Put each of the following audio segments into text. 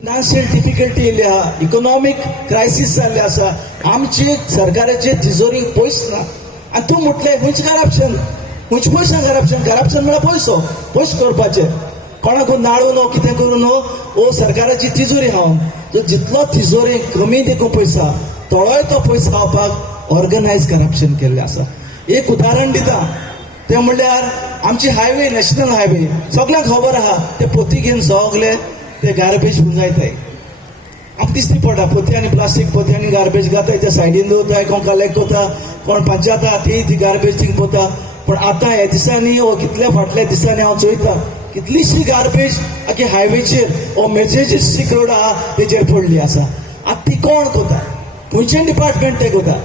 Financial difficulty येयली आहा, economic crisis जाल्ले आसा, आमचे सरकाराचे तिजोरी पयस ना. आनी तूं म्हटलें खंयचें करप्शन, खंयचे पयस ना करप्शन. करप्शन म्हळ्यार पयस करपाचें, कोणाक नाळू न्हू कितें करूं न्हू. ओ सरकाराची तिजोरी हांव जितलो तिजोरी कमी देखून पयसा तळोय तो पयसो खावपाक ऑर्गनायज करप्शन केल्लें आसा. एक उदाहरण दिता, तें म्हणल्यार आमची हायवे, नॅशनल हायवे सगळ्यांक खबर आहा, ते पोती घेवन सगळे ते गार्बेज जायताय. आमकां दिसती पडटा पोती आनी प्लास्टीक, पोती आनी गार्बेज घाताय, त्या सायडीन दवरताय, कोण कलेक्ट कोता, कोण पंचायता ती गार्बेज थिंग पोता. पण आतां ह्या दिसांनी वो कितल्या फाटल्या दिसांनी हांव चोयता कितलीशी गार्बेज आख्या हायवेचेर वो मेजेस्टिक रोड आहा तेजेर पडली आसा. आतां ती कोण कोता, खंयचें डिपार्टमेंट तें कोता.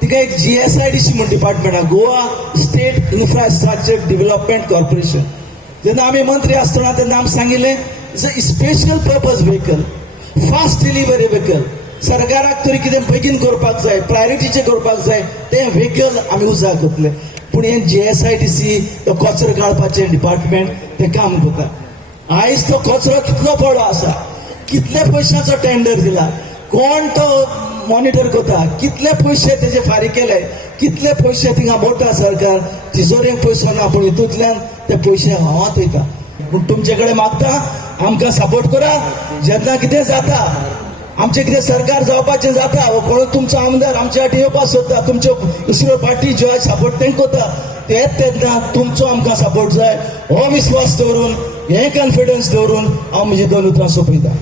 तिका एक GSIDC म्हण डिपार्टमेंट आहा, Goa state infrastructure development corporation. जेन्ना आमी मंत्री आसतना तेन्ना आमकां सांगिल्लें it's a special purpose vehicle, fast delivery vehicle. सरकाराक तरी कितें बेगीन करपाक जाय, प्रायोरिटीचें करपाक जाय, तें व्हेकल आमी उजार करतले. पूण हें GSIDC तो कचरो काडपाचें डिपार्टमेंट तें काम करता. आयज तो कचरो कितलो पडलो आसा, कितल्या पयशांचो टेंडर दिला, कोण तो मॉनिटर करता, कितले पयशे तेजे फारीक केले, कितले पयशे थिंगा मोडटा सरकार. तिजोरेक पयसो ना, पूण हितूंतल्यान ते पयशे हांवात वयता. पूण तुमचे कडेन मागता आमकां सपोर्ट करा. जेन्ना कितें जाता, आमचें कितें सरकार जावपाचें जाता, वो कोण तुमचो आमदार आमचे फाटी येवपाक सोदता, तुमच्यो दुसऱ्यो पार्टी ज्यो सपोर्ट तेंक कोता, तेच तेन्ना तुमचो आमकां सपोर्ट जाय. हो विश्वास दवरून, हे कॉन्फिडन्स दवरून हांव म्हजी 2 उतरां सोंपयता.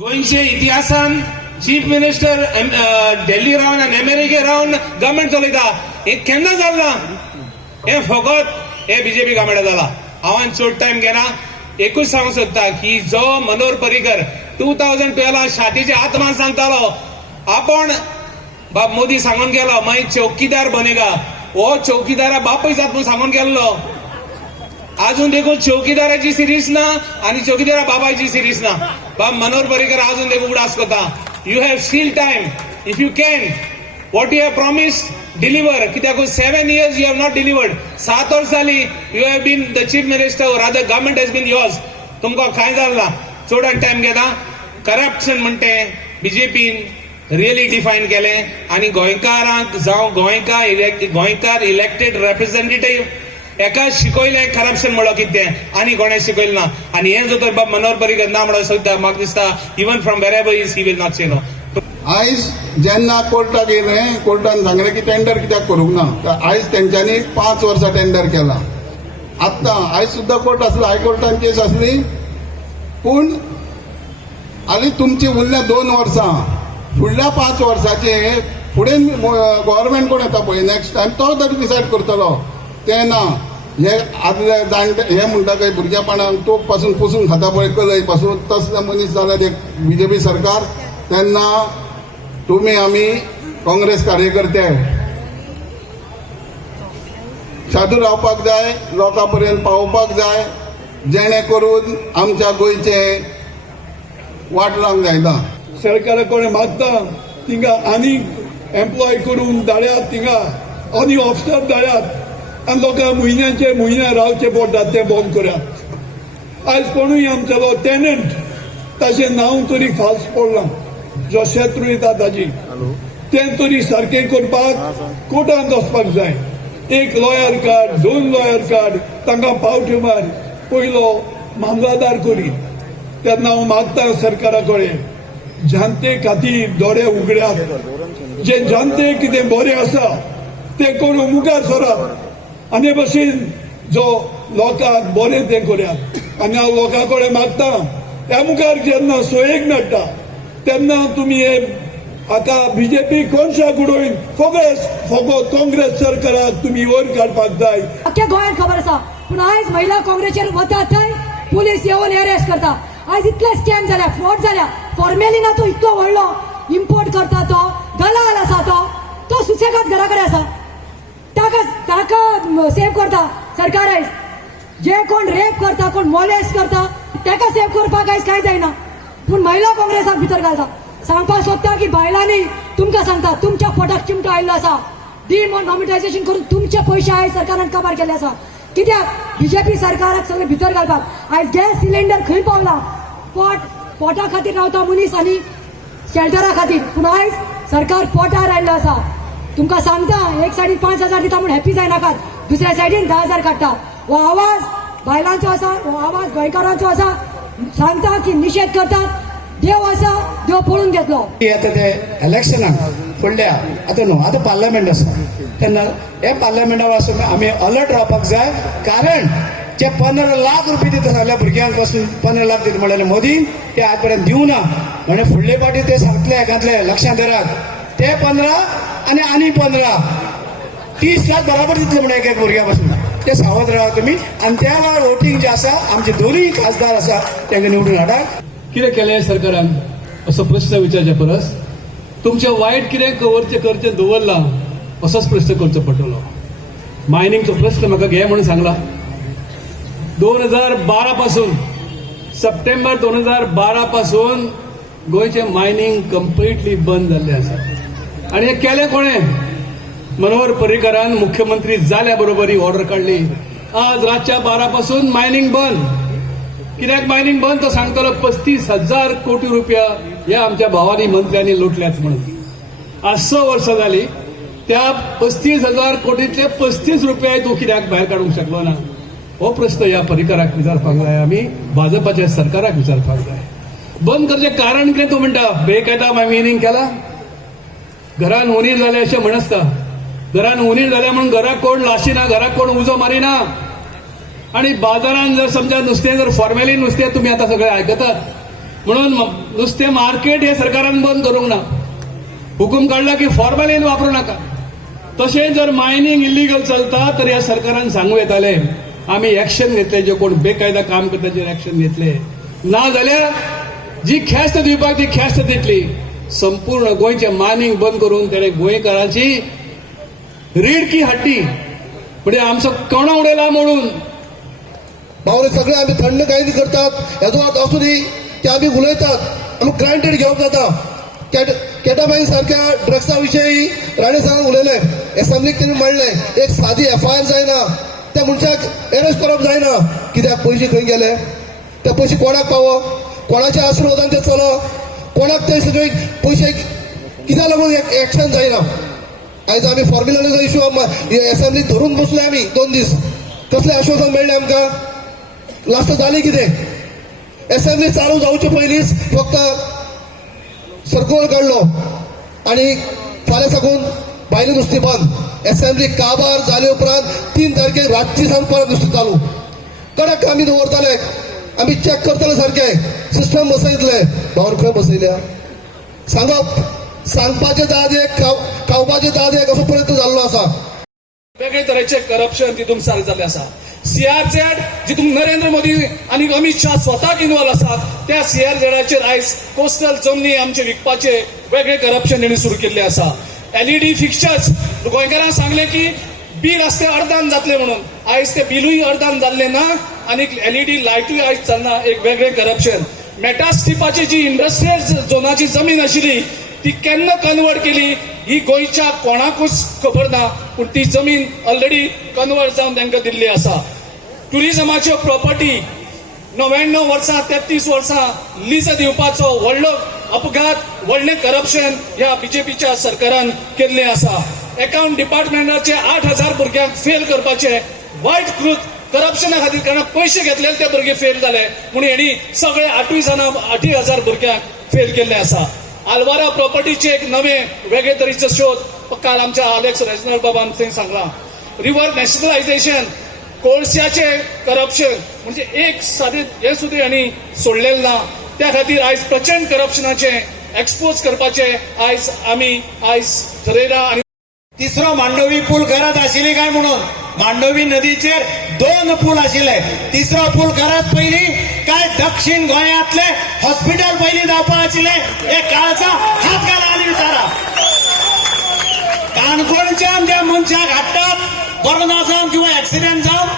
गोंयचे इतिहासान चीफ मिनिस्टर दिल्ली रावन आनी अमेरिके रावन गव्हर्मेंट चलयता, हे केन्ना जालें ना. हे फकत हे बीजेपी गव्हर्मेंट जाला. हांवें चड टायम घेना, एकूच सांगूंक सोदता की जो मनोहर पर्रीकर 2012 छातीचे आत्मान सांगतालो, आपण बाब मोदी सांगून गेलो मागीर चौकीदार बनेगा, हो चौकीदारा बापूय जात म्हणून सांगून गेल्लो. अजून देखून चौकीदाराची सिरीज ना आणि चौकीदारा बाबाची सिरीज ना. बाब मनोहर पर्रीकर अजून देखून उडास करता. You have still time, if you can what you have promise deliver. कित्याक 7 years you have not delivered. 7 years जाली you have been the chief minister, rather government has been yours. तुमकां कांय जालें ना. चड टायम घेता. करप्शन म्हणटे बीजेपीन रियली डिफायन केलें आनी गोंयकारांक जावं गोंयकार इलेक्टेड रिप्रेझेंटेटिव्ह एका शिकयलें करप्शन म्हणलो कितें आनी कोणें शिकयलें ना. आनी हें जर तर बाब मनोहर पर्रीकर ना म्हणून सोदता, म्हाका दिसता even from wherever is he will not say no. आयज जेन्ना कोर्टाक येयलें, कोर्टान सांगलें की टेंडर कित्याक करूंक ना, तर आयज तेंच्यांनी 5 वर्सां टेंडर केलां. आत्तां आयज सुद्दां कोर्ट आसलो, हायकोर्टान केस आसली, पूण हालीं तुमची उरल्या 2 वर्सां, फुडल्या 5 वर्साचे फुडें गव्हर्मेंट कोण येता पळय नेक्स्ट टायम तो तरी डिसायड करतलो. तें ना. हे आदले जाणटे हे म्हणटा काय भुरग्यापणान तोप पासून पुसून खाता पळय कलय पासून तसले मनीस जाल्यार एक बीजेपी सरकार. तेन्ना तुमी आमी काँग्रेस कार्यकर्ते सादूर रावपाक जाय, लोकां पर्यंत पावोवपाक जाय, जेणे करून आमच्या गोंयचे वाट लावंक जायना. सरकारा कोणें मागता तिंगा आनी एम्प्लॉय करून धाड्यात, तिंगा आनी ऑफिसर धाड्यात आनी लोकांक म्हयने रावचे पडटात, ते बंद करात. आयज कोणूय आमचो टेनंट ताचें नांव तरी फाल्स पडलां, जो शेत रोयता ताची, तें तरी सारकें करपाक कोर्टांत वचपाक जाय. एक लॉयर कार्ड, 2 लॉयर कार्ड तांकां पावटी मार, पयलो मामलादार करी. तेन्ना हांव मागता सरकारा कडेन जानते खातीर दोळे उगड्यात. जे जानते कितें बरें आसा तें करून मुखार सरात, आनी भशेन जो लोकांक बरें तें करात. आनी हांव लोकां कडेन मागता, ह्या मुखार जेन्ना सोयेक मेळटा तेन्ना तुमी हे हाका बीजेपी कोणशाक उडोवन फकत काँग्रेस सरकाराक तुमी वयर काडपाक जाय. अख्ख्या गोंयांत खबर आसा, पूण आयज महिला काँग्रेसीर वतात थंय पुलीस येवन अरेस्ट करता. आयज इतले स्कॅम जाल्या, फ्रॉड जाल्या. फॉर्मेलिना तो इतलो व्हडलो इम्पोर्ट करता, तो दलाल आसा, तो सुसेगाद घरा कडेन आसा, ताका सेव्ह करता सरकार. आयज जे कोण रेप करता, कोण मॉलेस्ट करता, ताका सेव्ह करपाक आयज कांय जायना. पूण महिला काँग्रेसाक भितर घालता. सांगपाक सोदता की बायलांनी तुमकां सांगता तुमच्या पोटाक चिमटो आयिल्लो आसा, डिमॉनिटायझेशन करून तुमचे पयशे आयज सरकारान काबार केले आसा. कित्याक बीजेपी सरकाराक सगळे भितर घालपाक. आयज गॅस सिलिंडर खंय पावला, पोट पोटा खातीर रावता मनीस आनी शेल्टरा खातीर, पूण आयज सरकार पोटार आयिल्लो आसा. तुमकां सांगता, एक सायडीन 5,000 दिता म्हूण हॅप्पी जायनाकात, दुसऱ्या सायडीन 10,000 काडटा. हो आवाज बायलांचो आसा, हो आवाज गोंयकारांचो आसा. सांगता की निशेध करतात. देव आसा, देव पळून घेतलो. आता ते इलेक्शनाक फुडल्या आतां न्हू, आतां पार्लमेंट आसा, तेन्ना हे पार्लमेंटा वचून आमी अलर्ट रावपाक जाय. कारण जे 15 लाख रुपये दिता सगळ्या भुरग्यांक पासून 15 लाख दिता म्हणलें मोदीन, ते आज पर्यंत दिवना. म्हणजे फुडले फावटी ते सांगतले घातले लक्षांत दरात, ते 15 आनी 15 30 लाख बराबर दितले म्हणे एक भुरग्या पासून. ते सावध राहा तुमी. आणि त्या वेळार वोटींग जे आसा, आमचे दोनूय खासदार आसा तांकां निवडून हाडात. कितें केलें सरकारान असो प्रश्न विचारचे परस तुमचे वायट कितें करचें दवरलां असोच प्रश्न करचो पडटलो. मायनिंगचो प्रश्न म्हाका घे म्हणून सांगला. 2012 पासून, सप्टेंबर 2012 पासून गोंयचे मायनिंग कंप्लिटली बंद जाल्लें आसा. आनी हें केलें कोणें? मनोहर पर्रीकारान मुख्यमंत्री जाल्या बरोबर ही ऑर्डर काडली. आज रातच्या 12 पासून मायनिंग बंद. कित्याक मायनिंग बंद तो सांगतलो 35,000 कोटी रुपया ह्या आमच्या भावांनी मंत्र्यांनी लुटल्यात म्हणून. आज 6 वर्सां जाली. त्या 35,000 कोटींतले 35 रुपया तूं कित्याक भायर काडूंक शकलो ना? हो प्रश्न ह्या पर्रीकाराक विचारपाक जाय. आमी भाजपाच्या सरकाराक विचारपाक जाय. बंद करचें कारण कितें तूं म्हणटा? बेकायदा मायनिंग केला, घरान उणीर जाले अशें म्हणसता. घरान उणीर जाल्या म्हणून घराक कोण लाशिना, घराक कोण उजो मारिना. आणि बाजारान जर समजा नुस्तें जर फॉर्मेलिन नुस्तें तुमी आतां सगळे आयकतात म्हणून नुस्तें मार्केट हे सरकारान बंद करूंक ना. हुकूम काडला की फॉर्मेलिन वापरूं नाका. तशें जर मायनिंग इल्लीगल चलता तर ह्या सरकारान सांगूं येताले आमी एक्शन घेतले, जे कोण बेकायदा काम करता ताचेर एक्शन घेतले. ना जाल्यार जी ख्यास्त दिवपाक ती ख्यास्त दितली. संपूर्ण गोंयचें मायनिंग बंद करून तेणें गोंयकारांची रिडकी हाडली. म्हणजे आमचो कणो उडयला म्हणून भावने सगळे आम्ही थंड कायदे करतात. हेजो अर्थ असू न्ही की आमी उलयतात आमी ग्रांटेड घेवप जाता. केटामाई सारख्या ड्रग्सा विशयी राणे साहेब उलयले, एसेंब्लीक तेणी म्हणलें एक सादी FIR जायना, त्या मनशाक अरेस्ट करप जायना. कित्याक पयशे खंय गेले? ते पयशे कोणाक पावो? कोणाच्या आशिर्वादान ते चलो? कोणाक ते सगळे पयशे कित्याक लागून एक्शन जायना? आयज आमी फॉर्म्युलाचो इश्यू एसेंब्लीक धरून बसले आमी 2 दीस. कसलें आश्वासन मेळ्ळें आमकां? लास्ट जालें कितें? एसेंब्ली चालू जावचे पयलींच फक्त सर्कुलर काडलो आनी फाल्यां साकून भायलें नुस्तें बंद. एसेंब्ली काबार जाले उपरांत 3 तारखेक रातची सावन परत नुस्तें चालू. कडक आमी दवरताले, आमी चॅक करताले, सारकें सिस्टम बसयतले. भावन खंय बसयल्या? सांगप, सांगपाचे दाद एक, खावपाचे दाद एक असो प्रयत्न जाल्लो आसा. वेगळे तरेचे करप्शन तितून चालू जाल्लें आसा. CRZ जितून नरेंद्र मोदी आनी अमित शाह स्वताक इन्वॉल्व आसात, त्या CRZचेर आयज कोस्टल जमनी आमचे विकपाचे वेगळे करप्शन तेणी सुरू केल्लें आसा. LED फिक्चर्स गोंयकारांक सांगलें की बील आसता अर्धान जातलें म्हणून. आयज ते बिलूय अर्धान जाल्लें ना आनी LED लायटूय आयज चलना. एक वेगळें करप्शन. मेटा स्ट्रिपाची जी इंडस्ट्रियल झोनाची जमीन आशिल्ली ती केन्ना कन्वर्ट केली ही गोंयच्या कोणाकूच खबर ना. पूण ती जमीन ऑलरेडी कन्वर्ट जावन तांकां दिल्ली आसा. ट्युरिजमाच्यो प्रॉपर्टी 99 वर्सां 33 वर्सां लीज दिवपाचो व्हडलो अपघात, व्हडलें करप्शन ह्या BJPच्या सरकारान केल्लें आसा. अकाउंट डिपार्टमेंटाचे 8,000 भुरग्यांक फेल करपाचे वायट कृत करप्शना खातीर कारण पयशे घेतलेले ते भुरगे फेल जाले म्हणून हेणी सगळे 8,000 भुरग्यांक फेल केल्ले आसा. आल्वारा प्रॉपर्टीचे एक नवे वेगळे तरेचो शोध काल आमच्या अलेक्स रेजनल बाबान थंय सांगला. रिव्हर नॅशनलायझेशन, कोळशाचे करप्शन म्हणजे एक सादें हे सुद्दां हांणी सोडलेलें ना. त्या खातीर आयज प्रचंड करप्शनाचे एक्सपोज करपाचे आयज आमी थरयला. आनी तिसरो मांडोवी पूल करत आशिल्ली काय म्हणून मांडोवी नदीचेर 2 पूल आशिल्ले. तिसरो पूल करत पयलीं काय दक्षिण गोंयांतले हॉस्पिटल पयलीं जावपाक आशिल्ले. हे काळचा हात घाला आनी विचारा. काणकोणच्यान ज्या मनशाक हाडटात बरो ना जावन किंवा एक्सिडेंट जावन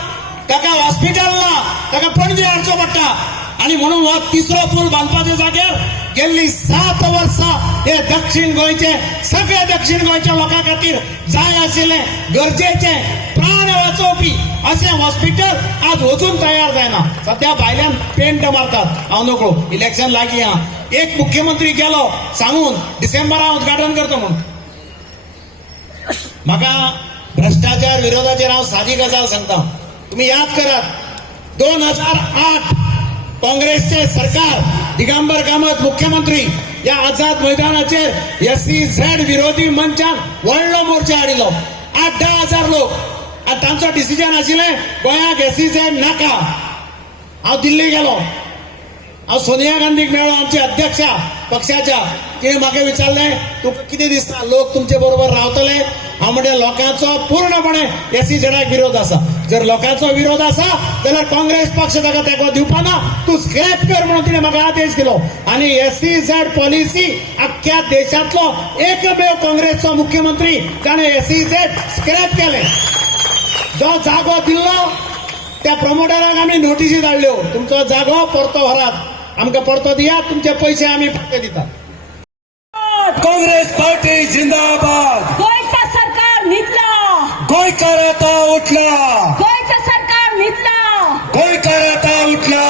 ताका हॉस्पिटल ना, ताका पणजे हाडचो पडटा. आणि म्हणून हो तिसरो पूल बांदपाच्या जाग्यार गेल्ली 7 वर्सां हे दक्षिण गोंयचे सगळे दक्षिण गोंयच्या लोकां खातीर जाय आशिल्ले गरजेचे प्राण वाचोवपी असे हॉस्पिटल आज वचून तयार जायना. सध्या भायल्यान पेंट मारतात. हांव नकळो इलेक्शन लागीं आहा. एक मुख्यमंत्री गेलो सांगून डिसेंबरांत उद्घाटन करता म्हणून. म्हाका भ्रष्टाचार विरोधाचेर हांव सादी गजाल सांगता. तुम्ही याद करात 2008 काँग्रेसचे सरकार दिगंबर कामत मुख्यमंत्री या आझाद मैदानाचेर SEZ विरोधी मंचान व्हडलो मोर्चा हाडिल्लो. 8-10 हजार लोक आनी तांचो डिसिजन आशिल्लें गोंयाक SEZ नाका. हांव दिल्ली गेलो. हांव सोनिया गांधीक मेळ्ळो आमची अध्यक्षा पक्षाच्या. तिणें म्हाका विचारलें तुका कितें दिसता लोक तुमचे बरोबर रावतले. हांव म्हणलें लोकांचो पूर्णपणे SEZाक विरोध आसा. जर लोकांचो विरोध आसा जाल्यार काँग्रेस पक्ष ताका तेंको दिवपाना. तूं स्क्रॅप कर म्हणून तिणें म्हाका आदेश दिलो. आनी SEZ पॉलिसी अख्ख्या देशांतलो एकमेव काँग्रेसचो मुख्यमंत्री ताणें SEZ स्क्रॅप केलें. जो जागो दिल्लो त्या प्रमोटराक आमी नोटीसी धाडल्यो. तुमचो जागो परतो व्हरात. आमकां परतो दियात. तुमचे पयशे आमी परते दितात. काँग्रेस पार्टी जिंदाबाद. गोयचा सरकार न्हिदला. गोंयकार आता उठला. गोयचं सरकार न्हिदला. गोंयकार आता उठला.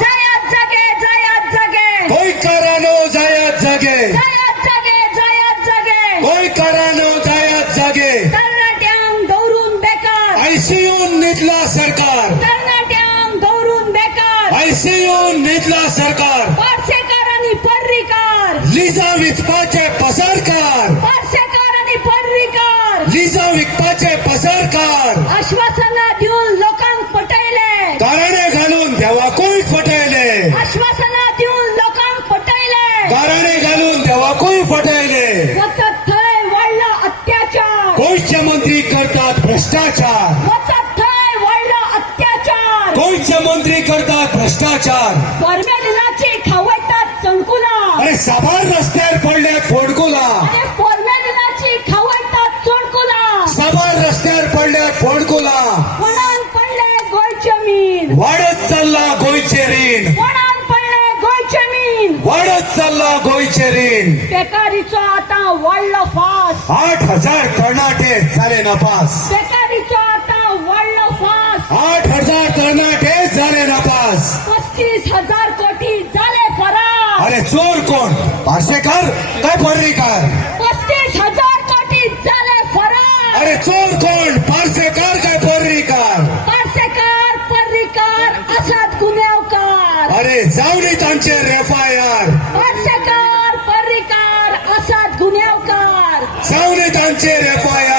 जयात जागे, जयात जागे, गोंयकारांनो जायात जागे. जयात जागे, जयात जागे. गोंयकारांनो जायात जागे. तरणाट्यांक दवरून बेकार. ICU न्हिदला सरकार. तरणाट्यांक दवरून बेकार. ICU न्हिदला सरकार. पार्सेकार आणि पर्रीकार. लिजा विकपाचे पसारकार. पार्सेकार आणि पर्रीकार. लिजा विकपाचे पसारकार. आश्वासना दिवन लोकांक पटयले. गाराणे घालून देवाकूय फटयले. आश्वासना दिवन लोकांक पटयले. गाराणे घालून देवाकूय फटयले. वचत थंय वाडला अत्याचार. गोंयचे मंत्री करतात भ्रष्टाचार. वचत थंय वाडला अत्याचार. गोंयचे मंत्री करतात भ्रष्टाचार. फॉर्मेलिनाची खावडटात चणकुला. अरे साबार रस्त्यार पडले फोडकुला. अरे फॉर्मेलिनाची खावडटात चणकुला. साबार रस्त्यार पडले फोडकुला. कोणान पडले गोंय जमीन. वाढत चालला गोंयचे रीण. कोणान पडले गोंय जमीन. वाढत चालला गोंयचे रीण. बेकारीचो आता वाडलो फास. 8,000 तरणाटे झाले नापास. बेकारीचो आता वाडलो फास. 8,000 तरणाटे झाले नापास. 35,000 कोटी झाले फरार. अरे चोर कोण पार्सेकार काय पर्रीकार. 35,000 कोटी झाले फरार. अरे चोर कोण पार्सेकार काय पर्रीकार. पार्सेकार पर्रीकार असात गुन्हेगार. अरे जावनी तांचेर FIR. पार्सेकार पर्रीकार असात गुन्हेगार. जावनी तांचेर FIR.